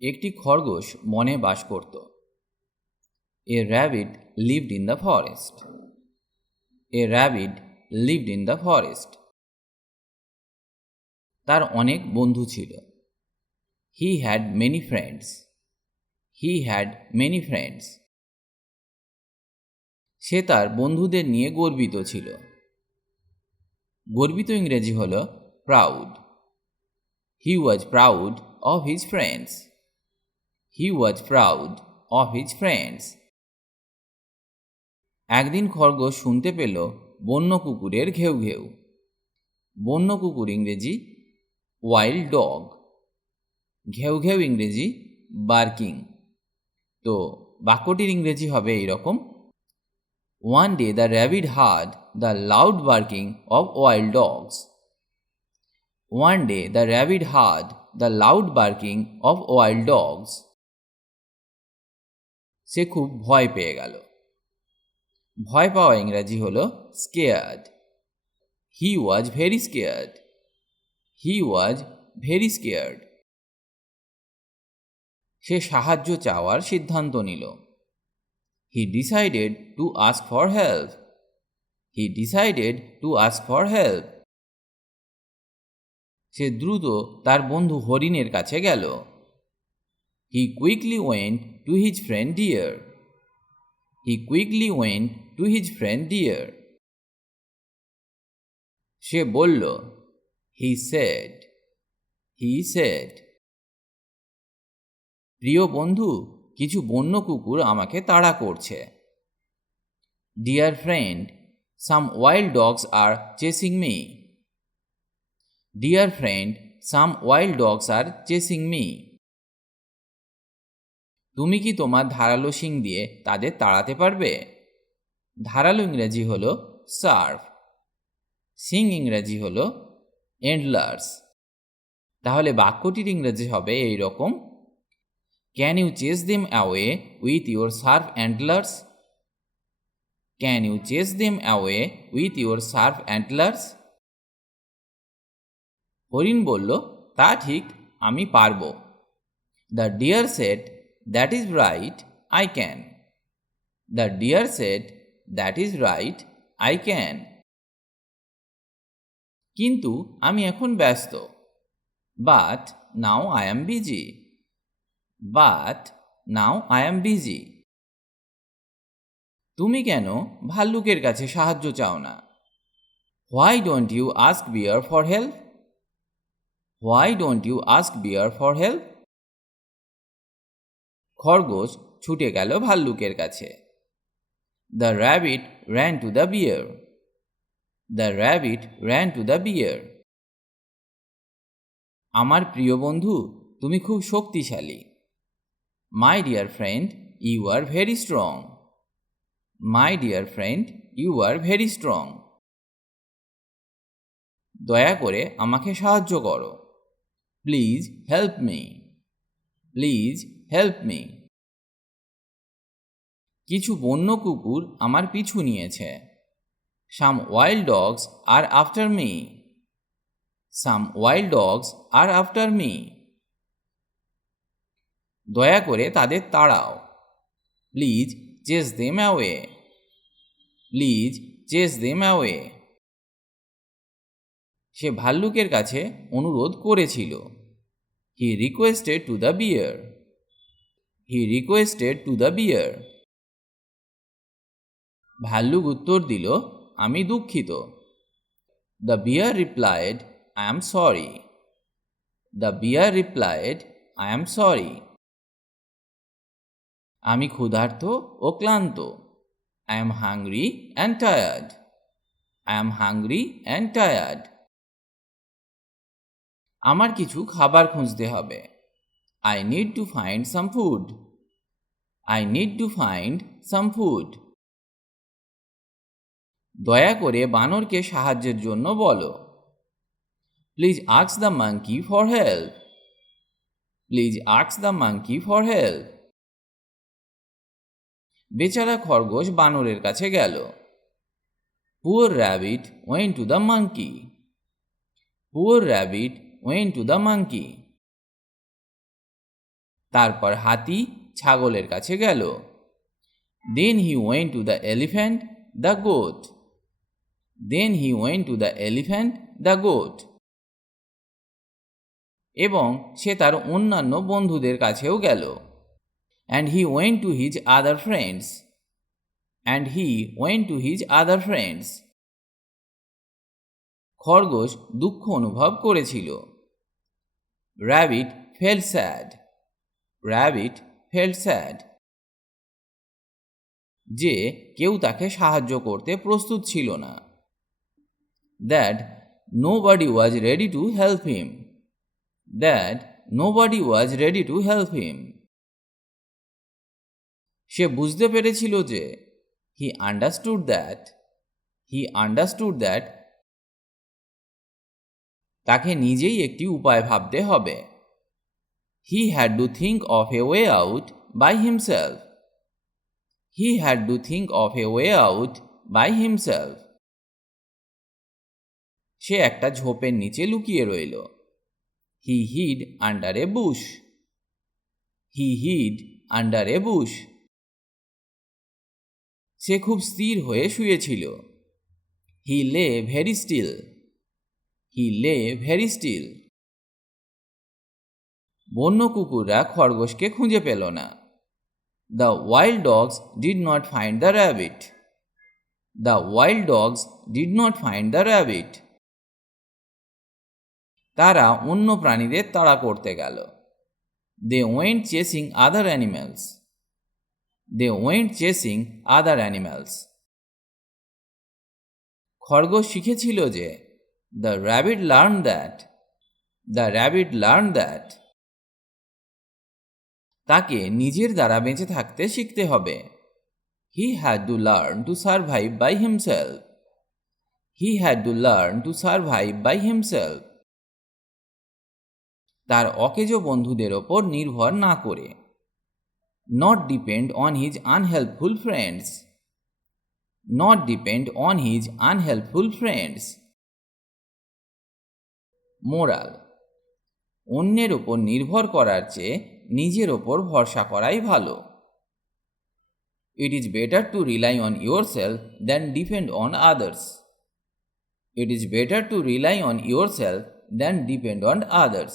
একটি খরগোশ বনে বাস করত। A rabbit lived in the forest. A rabbit lived in the forest. তার অনেক বন্ধু ছিল। He had many friends. He had many friends. সে তার বন্ধুদের নিয়ে গর্বিত ছিল। গর্বিত ইংরেজি হল proud. He was proud of his friends. He was proud of his friends. একদিন খরগোশ শুনতে পেল বন্য কুকুরের ঘেউ ঘেউ। বন্য কুকুর ইংরেজি ওয়াইল্ড ডগ। ঘেউ ঘেউ ইংরেজি বার্কিং। তো বাক্যটির ইংরেজি হবে এইরকম: One day the rabbit heard the loud barking of wild dogs. One day the rabbit heard the loud barking of wild dogs. সে খুব ভয় পেয়ে গেল। ভয় পাওয়া ইংরাজি হলো scared. He was very scared. He was very scared. সে সাহায্য চাওয়ার সিদ্ধান্ত নিল। He decided to ask for help. He decided to ask for help. সে দ্রুত তার বন্ধু হরিণের কাছে গেল। He quickly went to his friend deer. He quickly went to his friend deer. সে বলল, He said. He said. প্রিয় বন্ধু, কিছু বন্য কুকুর আমাকে তাড়া করছে। Dear friend, some wild dogs are chasing me. Dear friend, some wild dogs are chasing me. তুমি কি তোমার ধারালো শিং দিয়ে তাদের তাড়াতে পারবে? ধারালো ইংরেজি হলো শার্প। শিং ইংরেজি হলো এন্ডলার্স। তাহলে বাক্যটির ইংরেজি হবে এই রকম: Can you chase them away with your sharp antlers? Can you chase them away with your sharp antlers? হরিণ বলল, তা ঠিক, আমি পারব। The deer said, That is right, I can. The deer said, That is right, I can. কিন্তু আমি এখন ব্যস্ত। But now I am busy. But now I am busy. তুমি কেন ভাল্লুকের কাছে সাহায্য চাও না? Why don't you ask bear for help? Why don't you ask bear for help? খরগোশ ছুটে গেল ভাল্লুকের কাছে। The rabbit ran to the bear. The rabbit ran to the bear. আমার প্রিয় বন্ধু, তুমি খুব শক্তিশালী। My dear friend, you are very strong. My dear friend, you are very strong. দয়া করে আমাকে সাহায্য করো। Please help me. Please help me. কিছু বন্য কুকুর আমার পিছু নিয়েছে। Some wild dogs are after me. Some wild dogs are after me. দয়া করে তাদের তাড়াও। Please chase them away. Please chase them away. সে ভাল্লুকের কাছে অনুরোধ করেছিল। He requested to the bear. He requested to the bear. ভাল্লুক উত্তর দিল, আমি দুঃখিত। The bear replied, I am sorry. The bear replied, I am sorry. আমি ক্ষুধার্ত ও ক্লান্ত। I am hungry and tired. I am hungry and tired. আমার কিছু খাবার খুঁজতে হবে। I need to find some food. I need to find some food. দয়া করে বানরকে সাহায্যের জন্য বলো। Please ask the monkey for help. Please ask the monkey for help. বেচারা খরগোশ বানরের কাছে গেল। Poor rabbit went to the monkey. Poor rabbit went to the monkey. তারপর হাতি ছাগলের কাছে গেল। Then he went to the elephant, the goat. Then he went to the elephant, the goat. এবং সে তার অন্যান্য বন্ধুদের কাছেও গেল। And he went to his other friends. And he went to his other friends. খরগোশ দুঃখ অনুভব করেছিল। Rabbit felt sad. Rabbit felt sad. যে কেউ তাকে সাহায্য করতে প্রস্তুত ছিল না। That nobody was ready to help him. That nobody was ready to help him. সে বুঝতে পেরেছিল যে he understood that. He understood that তাকে নিজেই একটি উপায় ভাবতে হবে। He had to think of a way out by himself. He had to think of a way out by himself. সে একটা ঝোপের নিচে লুকিয়ে রইল। He hid under a bush. He hid under a bush. সে খুব স্থির হয়ে শুয়েছিল। He lay very still. He lay very still. বন্য কুকুররা খরগোশকে খুঁজে পেল না। The wild dogs did not find the rabbit. The wild dogs did not find the rabbit. তারা অন্য প্রাণীদের তাড়া করতে গেল। They went chasing other animals. They went chasing other animals. খরগোশ শিখেছিল যে The rabbit learned that. The rabbit learned that. তাকে নিজের দ্বারা বেঁচে থাকতে শিখতে হবে। He had to learn to survive by himself. He had to learn to survive by himself. তার অকেজো বন্ধুদের ওপর নির্ভর না করে। Not depend on his unhelpful friends. Not depend on his unhelpful friends. Moral: অন্যের ওপর নির্ভর করার চেয়ে নিজের ওপর ভরসা করাই ভালো। It is better to rely on yourself than depend on others. It is better to rely on yourself than depend on others.